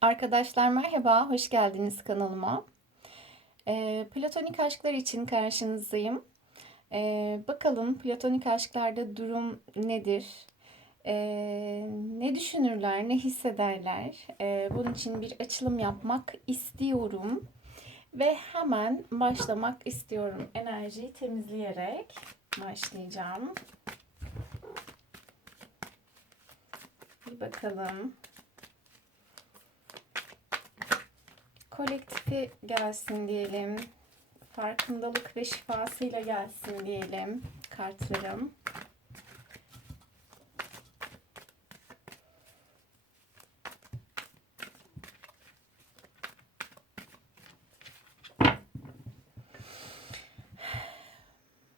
Arkadaşlar merhaba, hoş geldiniz kanalıma. Ee, platonik aşklar için karşınızdayım. Ee, bakalım platonik aşklarda durum nedir? Ee, ne düşünürler, ne hissederler? Ee, bunun için bir açılım yapmak istiyorum. Ve hemen başlamak istiyorum. Enerjiyi temizleyerek başlayacağım. Bir bakalım. Kolektifi gelsin diyelim. Farkındalık ve şifasıyla gelsin diyelim kartlarım.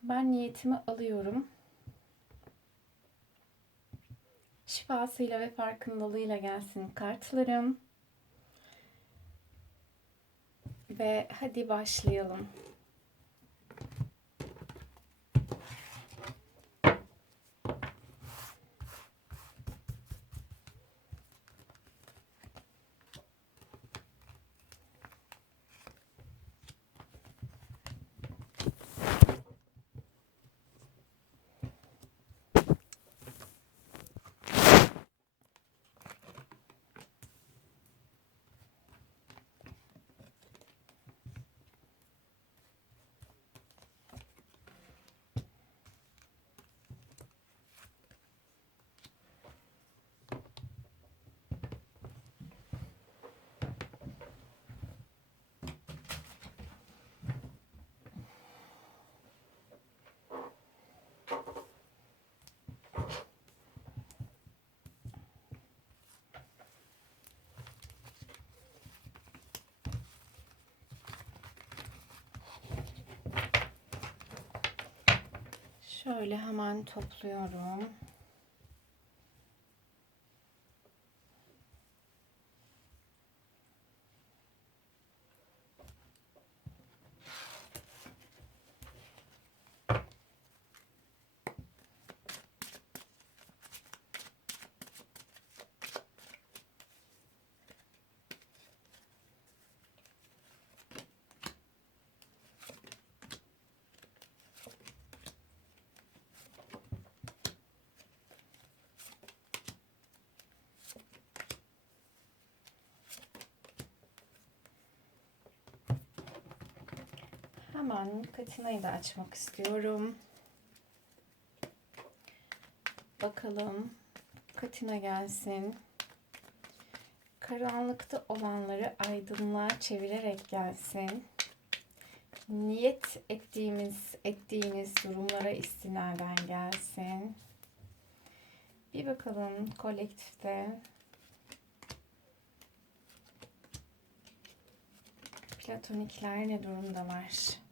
Ben niyetimi alıyorum. Şifasıyla ve farkındalığıyla gelsin kartlarım. Ve hadi başlayalım. Şöyle hemen topluyorum. Hemen katinayı da açmak istiyorum. Bakalım katina gelsin. Karanlıkta olanları aydınlığa çevirerek gelsin. Niyet ettiğimiz, ettiğiniz durumlara istinaden gelsin. Bir bakalım kolektifte platonikler ne durumdalar?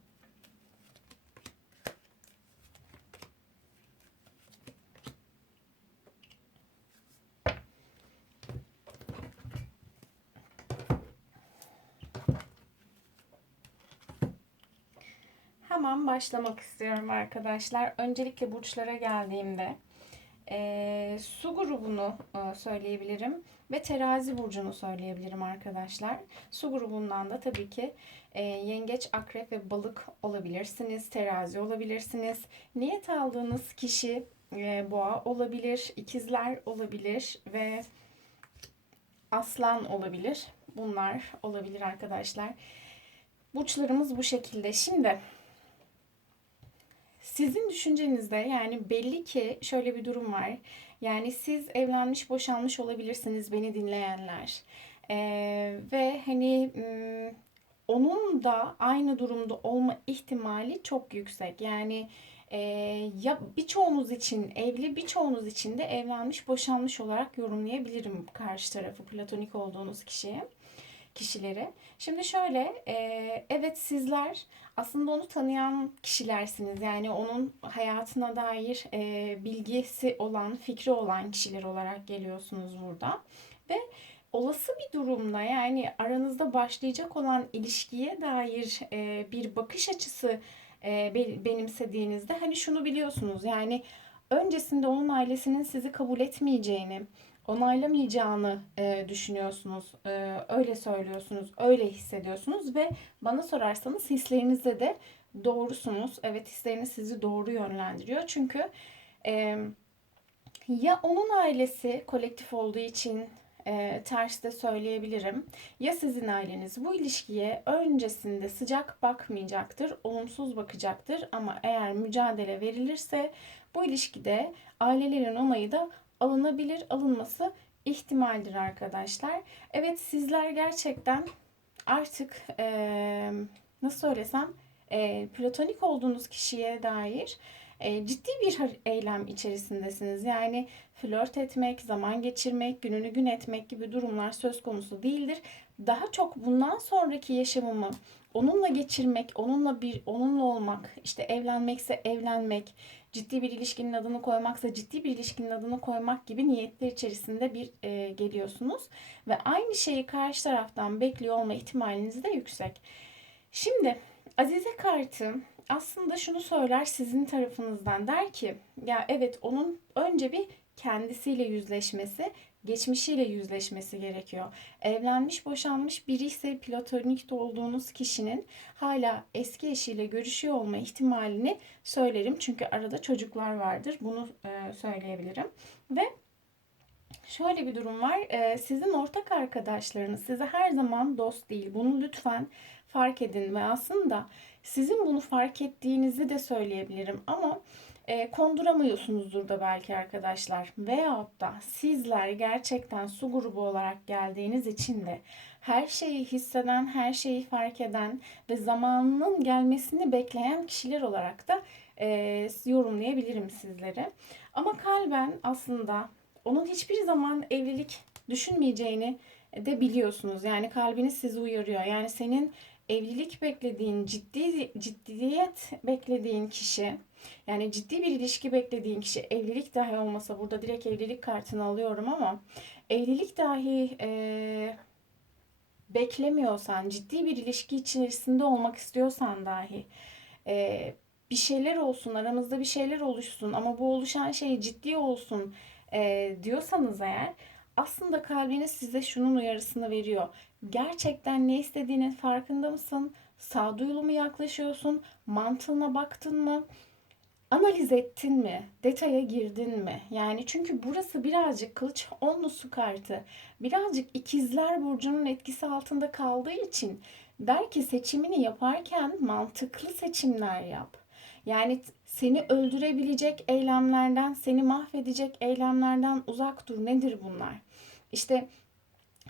Başlamak istiyorum arkadaşlar. Öncelikle burçlara geldiğimde e, su grubunu e, söyleyebilirim ve terazi burcunu söyleyebilirim arkadaşlar. Su grubundan da tabii ki e, yengeç, akrep ve balık olabilirsiniz. Terazi olabilirsiniz. Niyet aldığınız kişi e, boğa olabilir, ikizler olabilir ve aslan olabilir. Bunlar olabilir arkadaşlar. Burçlarımız bu şekilde. Şimdi sizin düşüncenizde yani belli ki şöyle bir durum var. Yani siz evlenmiş, boşanmış olabilirsiniz beni dinleyenler. Ee, ve hani onun da aynı durumda olma ihtimali çok yüksek. Yani e, ya birçoğunuz için evli, birçoğunuz için de evlenmiş, boşanmış olarak yorumlayabilirim karşı tarafı platonik olduğunuz kişiye kişileri. Şimdi şöyle, e, evet sizler aslında onu tanıyan kişilersiniz. Yani onun hayatına dair e, bilgisi olan, fikri olan kişiler olarak geliyorsunuz burada. Ve olası bir durumda yani aranızda başlayacak olan ilişkiye dair e, bir bakış açısı e, benimsediğinizde hani şunu biliyorsunuz yani öncesinde onun ailesinin sizi kabul etmeyeceğini, onaylamayacağını e, düşünüyorsunuz. E, öyle söylüyorsunuz, öyle hissediyorsunuz ve bana sorarsanız hislerinizde de doğrusunuz. Evet hisleriniz sizi doğru yönlendiriyor. Çünkü e, ya onun ailesi kolektif olduğu için e, ters de söyleyebilirim. Ya sizin aileniz bu ilişkiye öncesinde sıcak bakmayacaktır, olumsuz bakacaktır ama eğer mücadele verilirse bu ilişkide ailelerin onayı da alınabilir, alınması ihtimaldir arkadaşlar. Evet sizler gerçekten artık e, nasıl söylesem e, platonik olduğunuz kişiye dair e, ciddi bir eylem içerisindesiniz. Yani flört etmek, zaman geçirmek, gününü gün etmek gibi durumlar söz konusu değildir. Daha çok bundan sonraki yaşamımı onunla geçirmek, onunla bir onunla olmak, işte evlenmekse evlenmek, ciddi bir ilişkinin adını koymaksa ciddi bir ilişkinin adını koymak gibi niyetler içerisinde bir e, geliyorsunuz ve aynı şeyi karşı taraftan bekliyor olma ihtimaliniz de yüksek. Şimdi Azize kartı aslında şunu söyler sizin tarafınızdan der ki ya evet onun önce bir kendisiyle yüzleşmesi, geçmişiyle yüzleşmesi gerekiyor. Evlenmiş, boşanmış biri ise platonik olduğunuz kişinin hala eski eşiyle görüşüyor olma ihtimalini söylerim. Çünkü arada çocuklar vardır. Bunu e, söyleyebilirim. Ve şöyle bir durum var. E, sizin ortak arkadaşlarınız size her zaman dost değil. Bunu lütfen fark edin ve aslında sizin bunu fark ettiğinizi de söyleyebilirim ama e, konduramıyorsunuzdur da belki arkadaşlar. Veyahut da sizler gerçekten su grubu olarak geldiğiniz için de her şeyi hisseden, her şeyi fark eden ve zamanının gelmesini bekleyen kişiler olarak da e, yorumlayabilirim sizlere. Ama kalben aslında onun hiçbir zaman evlilik düşünmeyeceğini de biliyorsunuz. Yani kalbiniz sizi uyarıyor. Yani senin evlilik beklediğin, ciddi ciddiyet beklediğin kişi, yani ciddi bir ilişki beklediğin kişi, evlilik dahi olmasa burada direkt evlilik kartını alıyorum ama evlilik dahi e, beklemiyorsan, ciddi bir ilişki içerisinde olmak istiyorsan dahi e, bir şeyler olsun, aramızda bir şeyler oluşsun ama bu oluşan şey ciddi olsun e, diyorsanız eğer aslında kalbiniz size şunun uyarısını veriyor. Gerçekten ne istediğinin farkında mısın? Sağduyulu mu yaklaşıyorsun? Mantığına baktın mı? Analiz ettin mi? Detaya girdin mi? Yani çünkü burası birazcık kılıç onlusu kartı. Birazcık ikizler burcunun etkisi altında kaldığı için belki seçimini yaparken mantıklı seçimler yap. Yani seni öldürebilecek eylemlerden, seni mahvedecek eylemlerden uzak dur. Nedir bunlar? İşte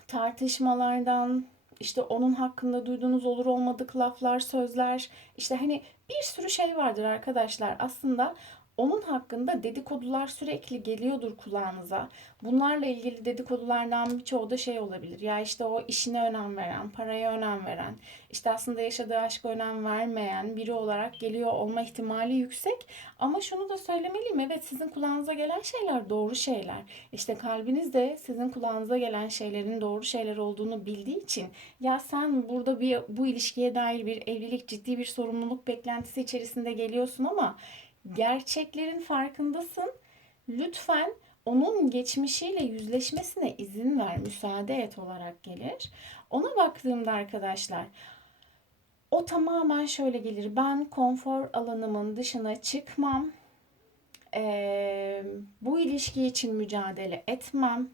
tartışmalardan, işte onun hakkında duyduğunuz olur olmadık laflar, sözler, işte hani bir sürü şey vardır arkadaşlar. Aslında onun hakkında dedikodular sürekli geliyordur kulağınıza. Bunlarla ilgili dedikodulardan birçoğu da şey olabilir. Ya işte o işine önem veren, paraya önem veren, işte aslında yaşadığı aşka önem vermeyen biri olarak geliyor olma ihtimali yüksek. Ama şunu da söylemeliyim. Evet sizin kulağınıza gelen şeyler doğru şeyler. İşte kalbiniz de sizin kulağınıza gelen şeylerin doğru şeyler olduğunu bildiği için ya sen burada bir bu ilişkiye dair bir evlilik ciddi bir sorumluluk beklentisi içerisinde geliyorsun ama gerçeklerin farkındasın. Lütfen onun geçmişiyle yüzleşmesine izin ver, müsaade et olarak gelir. Ona baktığımda arkadaşlar o tamamen şöyle gelir. Ben konfor alanımın dışına çıkmam. Ee, bu ilişki için mücadele etmem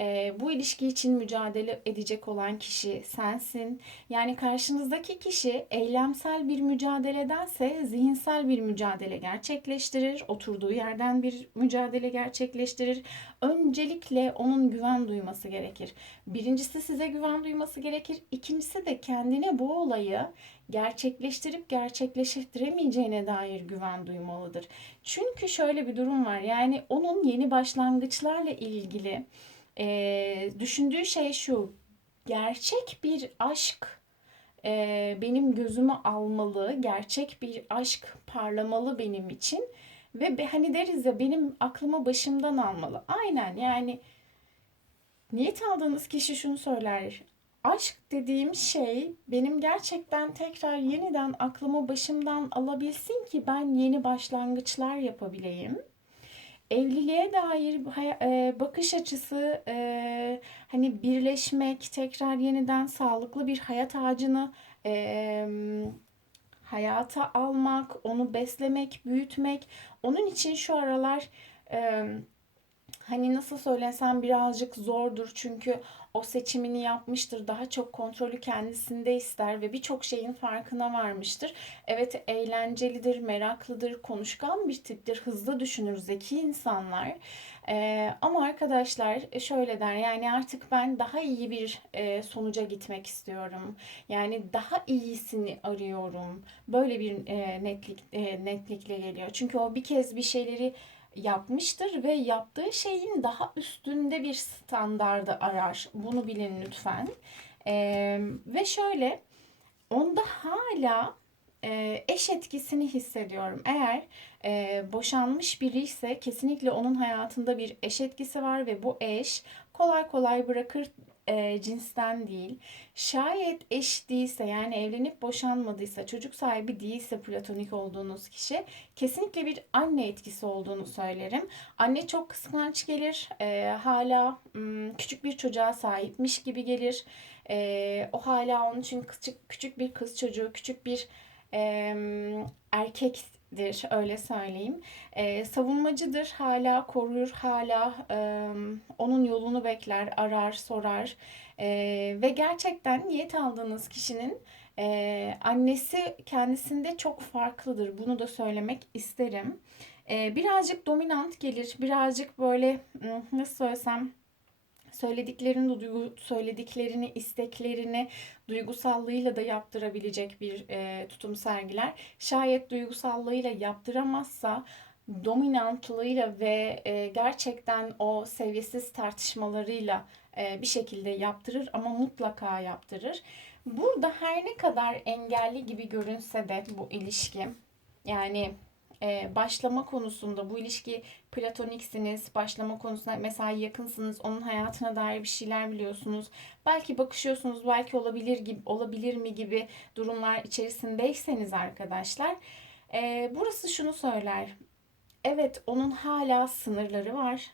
e, bu ilişki için mücadele edecek olan kişi sensin. Yani karşınızdaki kişi eylemsel bir mücadeledense zihinsel bir mücadele gerçekleştirir. Oturduğu yerden bir mücadele gerçekleştirir. Öncelikle onun güven duyması gerekir. Birincisi size güven duyması gerekir. İkincisi de kendine bu olayı gerçekleştirip gerçekleştiremeyeceğine dair güven duymalıdır. Çünkü şöyle bir durum var. Yani onun yeni başlangıçlarla ilgili e, düşündüğü şey şu. Gerçek bir aşk e, benim gözümü almalı. Gerçek bir aşk parlamalı benim için. Ve hani deriz ya benim aklıma başımdan almalı. Aynen yani niyet aldığınız kişi şunu söyler. Aşk dediğim şey benim gerçekten tekrar yeniden aklımı başımdan alabilsin ki ben yeni başlangıçlar yapabileyim. Evliliğe dair e, bakış açısı e, hani birleşmek, tekrar yeniden sağlıklı bir hayat ağacını e, hayata almak, onu beslemek, büyütmek. Onun için şu aralar Hani nasıl söylesem birazcık zordur çünkü o seçimini yapmıştır. Daha çok kontrolü kendisinde ister ve birçok şeyin farkına varmıştır. Evet eğlencelidir, meraklıdır, konuşkan bir tiptir, hızlı düşünür, zeki insanlar. Ee, ama arkadaşlar e, şöyle der yani artık ben daha iyi bir e, sonuca gitmek istiyorum. Yani daha iyisini arıyorum. Böyle bir e, netlik e, netlikle geliyor. Çünkü o bir kez bir şeyleri yapmıştır ve yaptığı şeyin daha üstünde bir standardı arar. Bunu bilin lütfen. Ee, ve şöyle onda hala e, eş etkisini hissediyorum. Eğer e, boşanmış biri ise kesinlikle onun hayatında bir eş etkisi var ve bu eş kolay kolay bırakır e, cinsten değil. Şayet eş değilse yani evlenip boşanmadıysa, çocuk sahibi değilse platonik olduğunuz kişi kesinlikle bir anne etkisi olduğunu söylerim. Anne çok kıskanç gelir. E, hala m, küçük bir çocuğa sahipmiş gibi gelir. E, o hala onun için küçük, küçük bir kız çocuğu, küçük bir e, erkektir öyle söyleyeyim. E, savunmacıdır, hala korur, hala e, onun yolunu bekler, arar, sorar. E, ve gerçekten niyet aldığınız kişinin e, annesi kendisinde çok farklıdır. Bunu da söylemek isterim. E, birazcık dominant gelir, birazcık böyle nasıl söylesem söylediklerini, duygu, söylediklerini, isteklerini duygusallığıyla da yaptırabilecek bir e, tutum sergiler. Şayet duygusallığıyla yaptıramazsa dominantlığıyla ve e, gerçekten o seviyesiz tartışmalarıyla e, bir şekilde yaptırır ama mutlaka yaptırır. Burada her ne kadar engelli gibi görünse de bu ilişki yani e, başlama konusunda bu ilişki platoniksiniz, başlama konusunda mesela yakınsınız, onun hayatına dair bir şeyler biliyorsunuz. Belki bakışıyorsunuz, belki olabilir gibi olabilir mi gibi durumlar içerisindeyseniz arkadaşlar, e, burası şunu söyler. Evet, onun hala sınırları var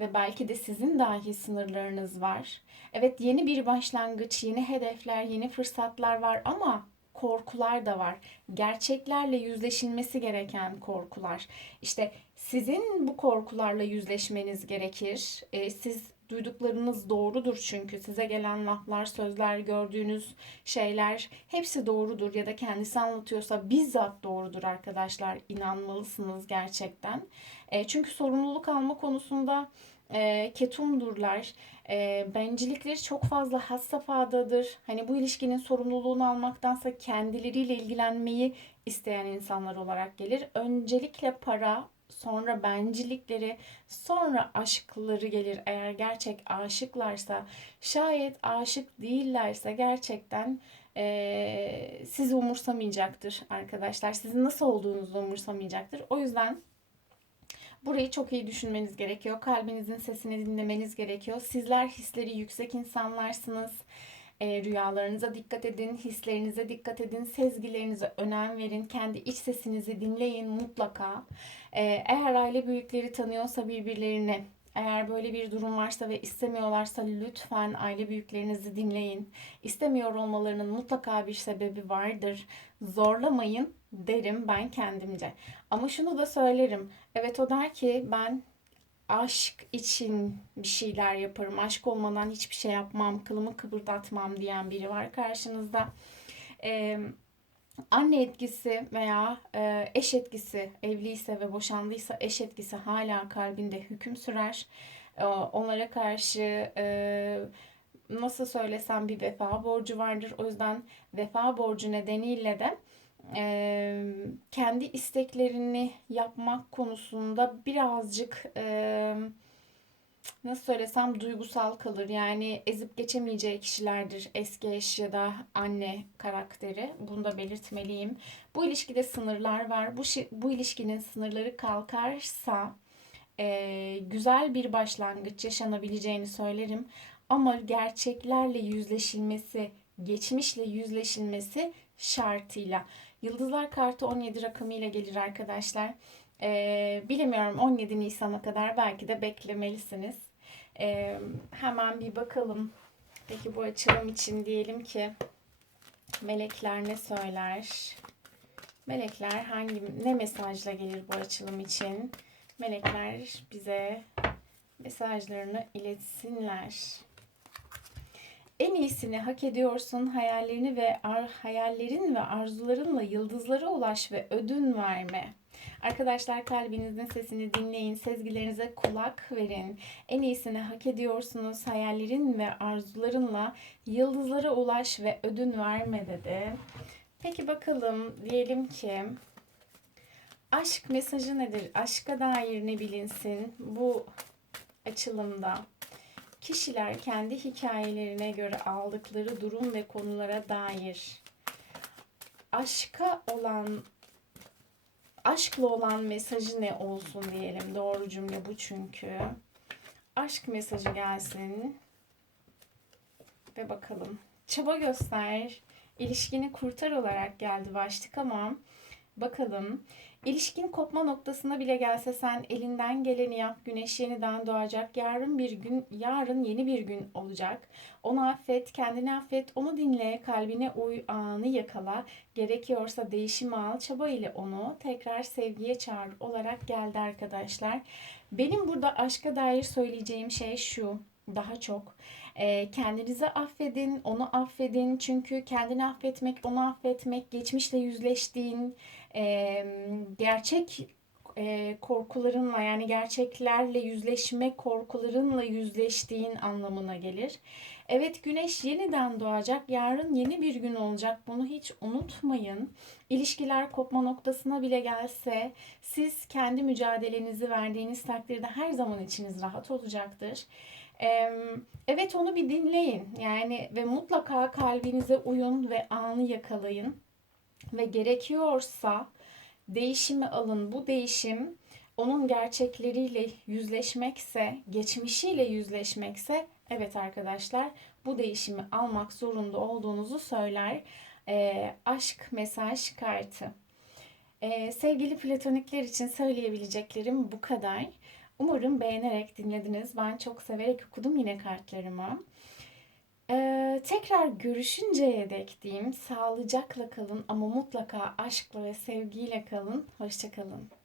ve belki de sizin dahi sınırlarınız var. Evet, yeni bir başlangıç, yeni hedefler, yeni fırsatlar var ama korkular da var. Gerçeklerle yüzleşilmesi gereken korkular. İşte sizin bu korkularla yüzleşmeniz gerekir. E, siz duyduklarınız doğrudur çünkü size gelen laflar, sözler, gördüğünüz şeyler hepsi doğrudur ya da kendisi anlatıyorsa bizzat doğrudur arkadaşlar. İnanmalısınız gerçekten. E, çünkü sorumluluk alma konusunda e, ketumdurlar. E, bencillikleri çok fazla has safhadadır. Hani bu ilişkinin sorumluluğunu almaktansa kendileriyle ilgilenmeyi isteyen insanlar olarak gelir. Öncelikle para, sonra bencillikleri, sonra aşkları gelir. Eğer gerçek aşıklarsa, şayet aşık değillerse gerçekten e, sizi umursamayacaktır arkadaşlar. Sizin nasıl olduğunuzu umursamayacaktır. O yüzden Burayı çok iyi düşünmeniz gerekiyor. Kalbinizin sesini dinlemeniz gerekiyor. Sizler hisleri yüksek insanlarsınız. E, rüyalarınıza dikkat edin, hislerinize dikkat edin, sezgilerinize önem verin, kendi iç sesinizi dinleyin mutlaka. E, eğer aile büyükleri tanıyorsa birbirlerini eğer böyle bir durum varsa ve istemiyorlarsa lütfen aile büyüklerinizi dinleyin. İstemiyor olmalarının mutlaka bir sebebi vardır. Zorlamayın derim ben kendimce. Ama şunu da söylerim. Evet o der ki ben aşk için bir şeyler yaparım. Aşk olmadan hiçbir şey yapmam, kılımı kıpırdatmam diyen biri var karşınızda. Ee, anne etkisi veya e, eş etkisi evliyse ve boşandıysa eş etkisi hala kalbinde hüküm sürer. E, onlara karşı e, nasıl söylesem bir vefa borcu vardır. O yüzden vefa borcu nedeniyle de e, kendi isteklerini yapmak konusunda birazcık e, nasıl söylesem duygusal kalır. Yani ezip geçemeyeceği kişilerdir eski eş ya da anne karakteri. Bunu da belirtmeliyim. Bu ilişkide sınırlar var. Bu, bu ilişkinin sınırları kalkarsa e, güzel bir başlangıç yaşanabileceğini söylerim. Ama gerçeklerle yüzleşilmesi, geçmişle yüzleşilmesi şartıyla. Yıldızlar kartı 17 rakamıyla gelir arkadaşlar. Ee, bilemiyorum 17 Nisan'a kadar belki de beklemelisiniz. Ee, hemen bir bakalım. Peki bu açılım için diyelim ki melekler ne söyler? Melekler hangi ne mesajla gelir bu açılım için? Melekler bize mesajlarını iletsinler. En iyisini hak ediyorsun. Hayallerini ve ar hayallerin ve arzularınla yıldızlara ulaş ve ödün verme. Arkadaşlar kalbinizin sesini dinleyin, sezgilerinize kulak verin. En iyisini hak ediyorsunuz. Hayallerin ve arzularınla yıldızlara ulaş ve ödün verme dedi. Peki bakalım diyelim ki aşk mesajı nedir? Aşka dair ne bilinsin bu açılımda? Kişiler kendi hikayelerine göre aldıkları durum ve konulara dair aşka olan aşkla olan mesajı ne olsun diyelim. Doğru cümle bu çünkü. Aşk mesajı gelsin. Ve bakalım. Çaba göster. İlişkini kurtar olarak geldi başlık ama bakalım. İlişkin kopma noktasına bile gelse sen elinden geleni yap. Güneş yeniden doğacak. Yarın bir gün, yarın yeni bir gün olacak. Onu affet, kendini affet, onu dinle, kalbine uy, anı yakala. Gerekiyorsa değişim al, çaba ile onu tekrar sevgiye çağır olarak geldi arkadaşlar. Benim burada aşka dair söyleyeceğim şey şu. Daha çok e, kendinizi affedin, onu affedin. Çünkü kendini affetmek, onu affetmek, geçmişle yüzleştiğin, gerçek korkularınla yani gerçeklerle yüzleşme korkularınla yüzleştiğin anlamına gelir. Evet güneş yeniden doğacak. Yarın yeni bir gün olacak. Bunu hiç unutmayın. İlişkiler kopma noktasına bile gelse siz kendi mücadelenizi verdiğiniz takdirde her zaman içiniz rahat olacaktır. Evet onu bir dinleyin. Yani ve mutlaka kalbinize uyun ve anı yakalayın. Ve gerekiyorsa değişimi alın. Bu değişim onun gerçekleriyle yüzleşmekse, geçmişiyle yüzleşmekse evet arkadaşlar bu değişimi almak zorunda olduğunuzu söyler. E, aşk mesaj kartı. E, sevgili platonikler için söyleyebileceklerim bu kadar. Umarım beğenerek dinlediniz. Ben çok severek okudum yine kartlarımı. Ee, tekrar görüşünceye dek diyeyim. Sağlıcakla kalın ama mutlaka aşkla ve sevgiyle kalın. Hoşçakalın.